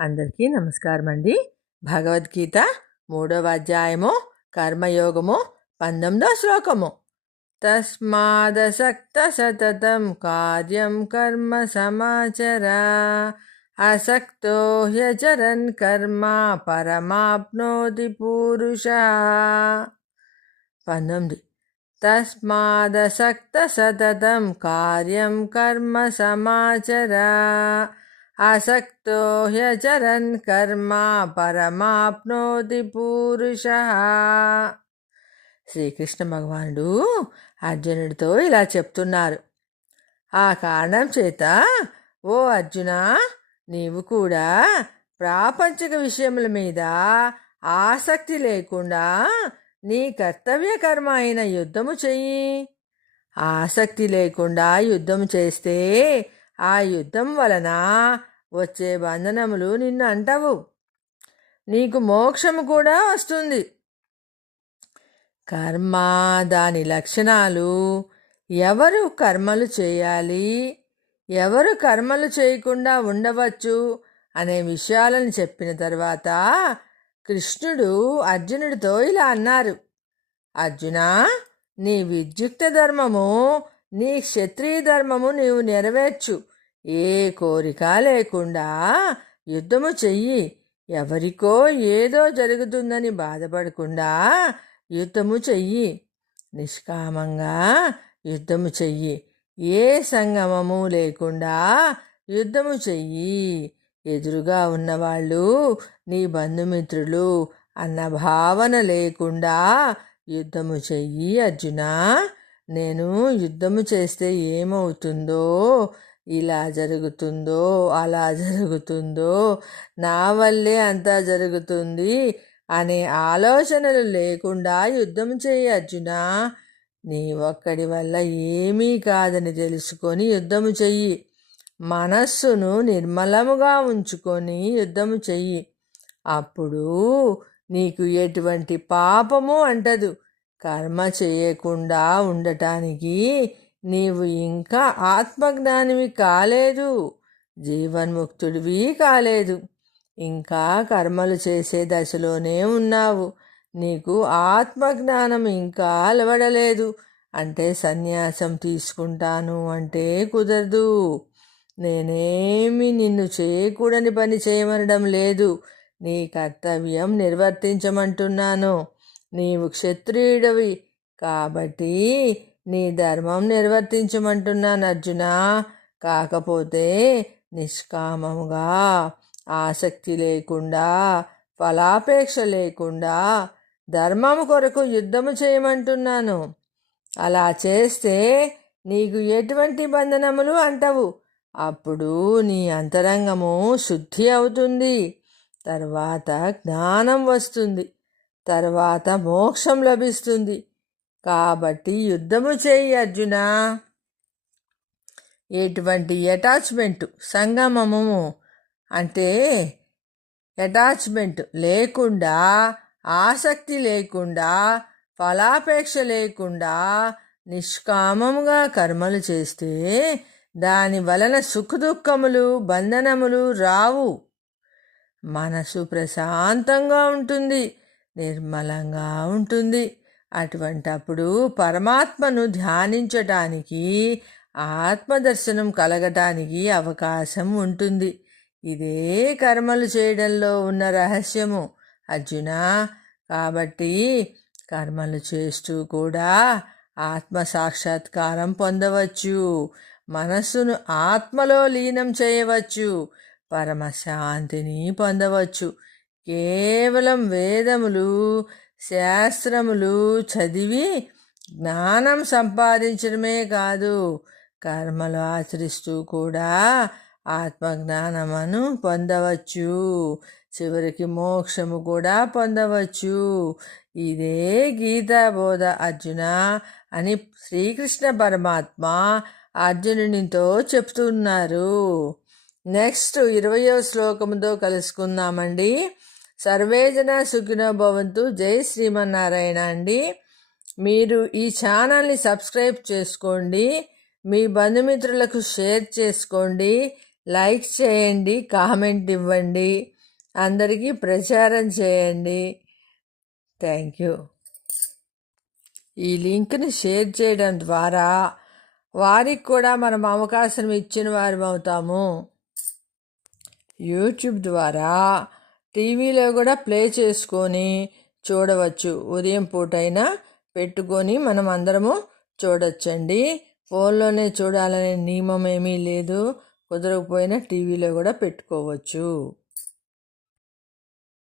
అందరికీ నమస్కారం అండి భగవద్గీత మూడవ అధ్యాయము కర్మయోగము పంతొమ్మిదో శ్లోకము. తస్మాదసక్త సతతం కార్యం కర్మ సమాచర అసక్తో హ్యచరన్ కర్మ పరమాప్నోతి పురుష. పంతొమ్మిది. తస్మాదసక్త సతతం కార్యం కర్మ సమాచర ఆసక్తో హ్యచరన్ కర్మ పరమాప్నోతి పురుష శ్రీకృష్ణ భగవానుడు అర్జునుడితో ఇలా చెప్తున్నారు. ఆ కారణం చేత ఓ అర్జున నీవు కూడా ప్రాపంచిక విషయముల మీద ఆసక్తి లేకుండా నీ కర్తవ్య కర్మ అయిన యుద్ధము చెయ్యి. ఆసక్తి లేకుండా యుద్ధం చేస్తే ఆ యుద్ధం వలన వచ్చే బంధనములు నిన్ను అంటవు. నీకు మోక్షము కూడా వస్తుంది. కర్మ దాని లక్షణాలు. ఎవరు కర్మలు చేయాలి? ఎవరు కర్మలు చేయకుండా ఉండవచ్చు? అనే విషయాలను చెప్పిన తర్వాత కృష్ణుడు అర్జునుడితో ఇలా అన్నారు. అర్జున నీ విద్యుక్త ధర్మము నీ క్షత్రియ ధర్మము నీవు నెరవేర్చు. ఏ కోరిక లేకుండా యుద్ధము చెయ్యి. ఎవరికో ఏదో జరుగుతుందని బాధపడకుండా యుద్ధము చెయ్యి. నిష్కామంగా యుద్ధము చెయ్యి. ఏ సంగమము లేకుండా యుద్ధము చెయ్యి. ఎదురుగా ఉన్నవాళ్ళు నీ బంధుమిత్రులు అన్న భావన లేకుండా యుద్ధము చెయ్యి అర్జున. నేను యుద్ధము చేస్తే ఏమవుతుందో ఇలా జరుగుతుందో అలా జరుగుతుందో నా వల్లే అంతా జరుగుతుంది అనే ఆలోచనలు లేకుండా యుద్ధం చేయి అర్జున. నీ ఒక్కడి వల్ల ఏమీ కాదని తెలుసుకొని యుద్ధము చెయ్యి. మనస్సును నిర్మలముగా ఉంచుకొని యుద్ధము చెయ్యి. అప్పుడు నీకు ఎటువంటి పాపము అంటదు. కర్మ చేయకుండా ఉండటానికి నీవు ఇంకా ఆత్మజ్ఞానివి కాలేదు జీవన్ముక్తుడివి కాలేదు. ఇంకా కర్మలు చేసే దశలోనే ఉన్నావు. నీకు ఆత్మజ్ఞానం ఇంకా అలవడలేదు. అంటే సన్యాసం తీసుకుంటాను అంటే కుదరదు. నేనేమి నిన్ను చేయకూడని పని చేయమనడం లేదు. నీ కర్తవ్యం నిర్వర్తించమంటున్నాను. నీవు క్షత్రియుడవి కాబట్టి నీ ధర్మం నిర్వర్తించమంటున్నాను అర్జున. కాకపోతే నిష్కామముగా ఆసక్తి లేకుండా ఫలాపేక్ష లేకుండా ధర్మము కొరకు యుద్ధము చేయమంటున్నాను. అలా చేస్తే నీకు ఎటువంటి బంధనములు అంటవు. అప్పుడు నీ అంతరంగము శుద్ధి అవుతుంది. తర్వాత జ్ఞానం వస్తుంది. తర్వాత మోక్షం లభిస్తుంది. కాబట్టి యుద్ధము చేయి అర్జున. ఎటువంటి అటాచ్మెంట్ సంగమము అంటే అటాచ్మెంట్ లేకుండా ఆసక్తి లేకుండా ఫలాపేక్ష లేకుండా నిష్కామముగా కర్మలు చేస్తే దాని వలన సుఖదుఖములు బంధనములు రావు. మనసు ప్రశాంతంగా ఉంటుంది నిర్మలంగా ఉంటుంది. అటువంటప్పుడు పరమాత్మను ధ్యానించటానికి ఆత్మదర్శనం కలగటానికి అవకాశం ఉంటుంది. ఇదే కర్మలు చేయడంలో ఉన్న రహస్యము. అర్జున కాబట్టి కర్మలు చేస్తూ కూడా ఆత్మ సాక్షాత్కారం పొందవచ్చు. మనస్సును ఆత్మలో లీనం చేయవచ్చు. పరమశాంతిని పొందవచ్చు. కేవలం వేదములు శాస్త్రములు చదివి జ్ఞానం సంపాదించడమే కాదు కర్మలు ఆచరిస్తూ కూడా ఆత్మజ్ఞానమును పొందవచ్చు. చివరికి మోక్షము కూడా పొందవచ్చు. ఇదే గీతా బోధ అర్జున అని శ్రీకృష్ణ పరమాత్మ అర్జునునితో చెప్తున్నారు. నెక్స్ట్ ఇరవయో శ్లోకముతో కలుసుకుందామండి. సర్వేజన సుఖినో భవంతు. జై శ్రీమన్నారాయణ అండి. మీరు ఈ ఛానల్ని సబ్స్క్రైబ్ చేసుకోండి. మీ బంధుమిత్రులకు షేర్ చేసుకోండి. లైక్ చేయండి. కామెంట్ ఇవ్వండి. అందరికీ ప్రచారం చేయండి. Thank you. ఈ లింక్ని షేర్ చేయడం ద్వారా వారికి కూడా మనం అవకాశం ఇచ్చిన వారం అవుతాము. యూట్యూబ్ ద్వారా టీవీలో కూడా ప్లే చేసుకొని చూడవచ్చు. ఉదయం పూటైనా పెట్టుకొని మనం అందరము చూడొచ్చండి. ఫోన్లోనే చూడాలనే నియమం ఏమీ లేదు. కుదరకపోయినా టీవీలో కూడా పెట్టుకోవచ్చు.